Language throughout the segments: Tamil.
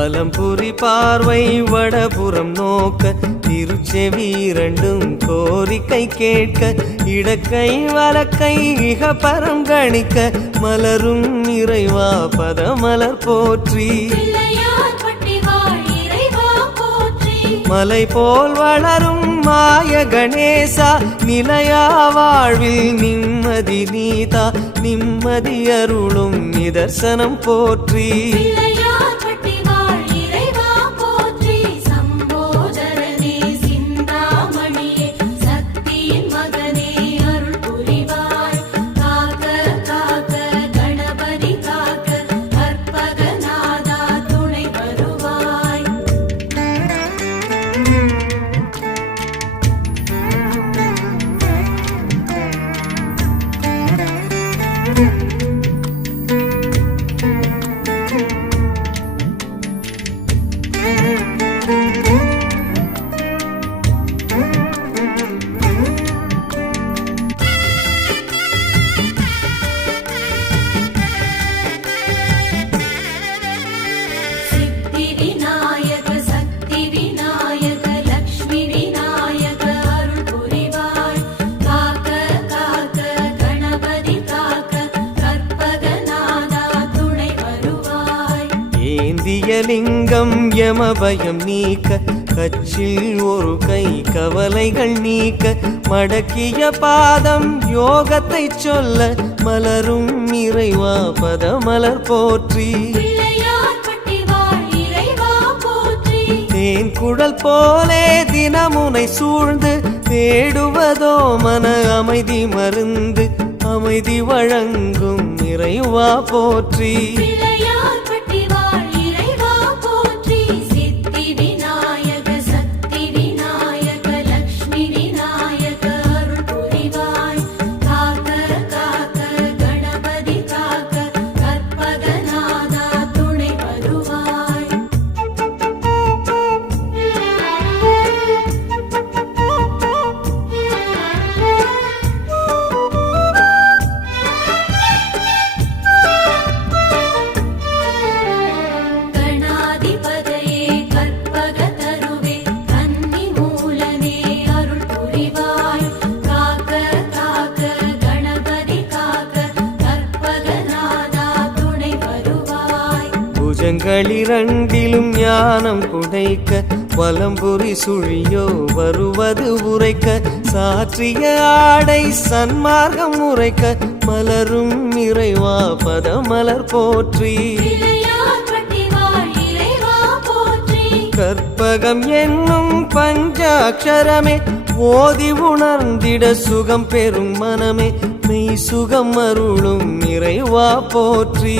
வலம்புரி பார்வை வடபுறம் நோக்க திருச்செவி இரண்டும் கோரிக்கை கேட்க இடக்கை வலக்கை இக பரம் கணிக்க மலரும் இறைவா பதமலர் போற்றி. மலை போல் வளரும் மாய கணேசா நிலையா வாழ்வில் நிம்மதி நீதா நிம்மதி அருளும் நிதர்சனம் போற்றி. லிங்கம் யமபயம் நீக்க கச்சில் ஒரு கை கவலைகள் நீக்க மடக்கிய பாதம் யோகத்தை சொல்ல மலரும் இறைவா பதமலர் போற்றி. தேன் குழல் போலே தினமுனை சூழ்ந்து தேடுவதோ மன அமைதி மருந்து அமைதி வழங்கும் இறைவா போற்றி. புஜங்களிரண்டிலும் ஞானம் குடைக்க வலம்புரி சுழியோ வருவது உரைக்க சாற்றிய ஆடை சன்மார்க்கம் உரைக்க மலரும் இறைவா பதமலர் போற்றி. கற்பகம் என்னும் பஞ்சாட்சரமே ஓதி உணர்ந்திட சுகம் பெறும் மனமே மெய் சுகம் அருளும் இறைவா போற்றி.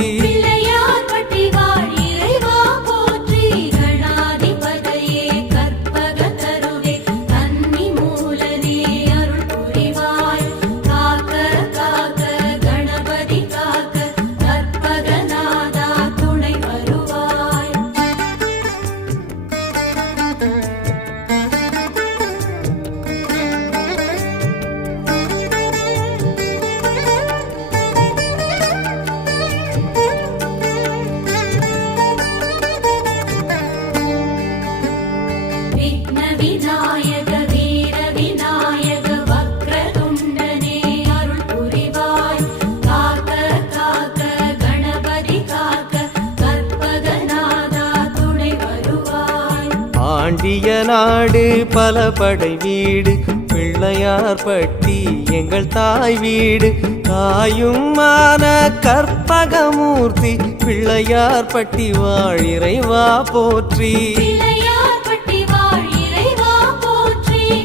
பாண்டிய நாடு பல படை வீடு பிள்ளையார் பட்டி எங்கள் தாய் வீடு. தாயுமான கற்பகமூர்த்தி பிள்ளையார் பட்டி வாழிறைவா போற்றி.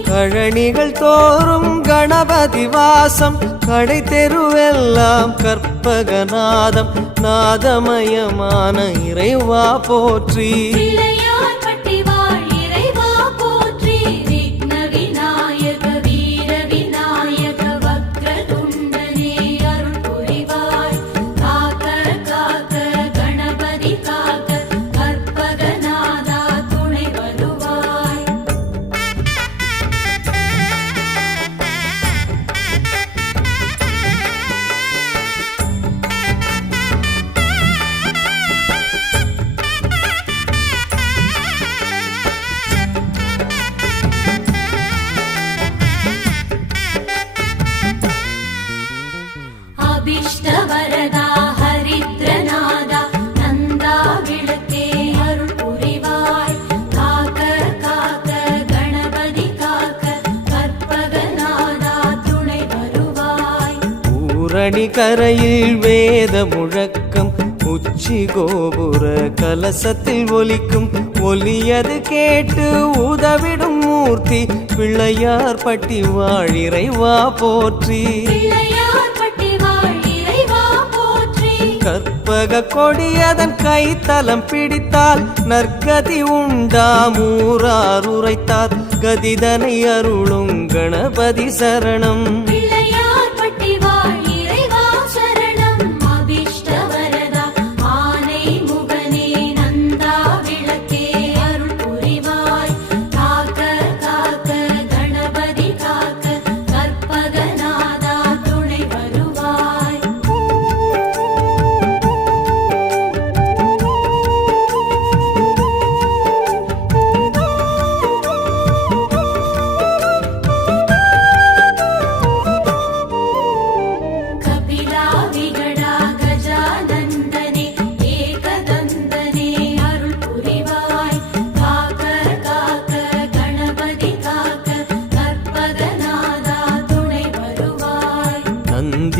கழனிகள் தோறும் கணபதி வாசம் கடை தெருவெல்லாம் கற்பகநாதம் நாதமயமான இறைவா போற்றி. ஊரணி கரையில் வேத முழக்கம் உச்சி கோபுர கலசத்தில் ஒலிக்கும். ஒலியது கேட்டு உதவிடும் மூர்த்தி பிள்ளையார் பட்டி வாழிறைவா போற்றி. கற்பக கொடியதன் கைத்தலம் பிடித்தால் நற்கதி உண்டாம் ஊரார் உரைத்தார். கதிதனை அருளும் கணபதி சரணம்.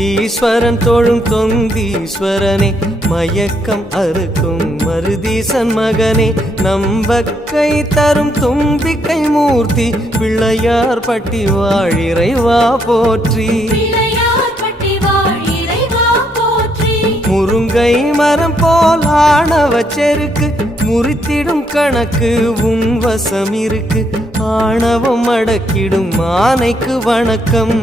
நந்தீஸ்வரன் தொழும் தொந்தீஸ்வரனே மயக்கம் அறுக்கும் மருதீசன் மகனே நம்பக்கை தரும் தும்பிக்கை மூர்த்தி பிள்ளையார் பட்டி வாழிறைவா போற்றி. முருங்கை மரம் போல் ஆணவ செருக்கு முறித்திடும் கணக்கு உன் வசம் இருக்கு ஆணவம் அடக்கிடும் ஆனைக்கு வணக்கம்.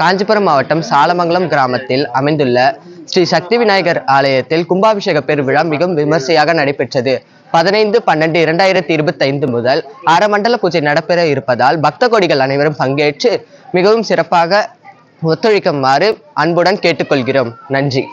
காஞ்சிபுரம் மாவட்டம் சாலமங்கலம் கிராமத்தில் அமைந்துள்ள ஸ்ரீ சக்தி விநாயகர் ஆலயத்தில் கும்பாபிஷேக பெருவிழா மிகவும் விமர்சையாக நடைபெற்றது. பதினைந்து பன்னெண்டு இரண்டாயிரத்தி இருபத்தி ஐந்து முதல் அறமண்டல பூஜை நடைபெற இருப்பதால் பக்த கோடிகள் அனைவரும் பங்கேற்று மிகவும் சிறப்பாக ஒத்துழைக்குமாறு அன்புடன் கேட்டுக்கொள்கிறோம். நன்றி.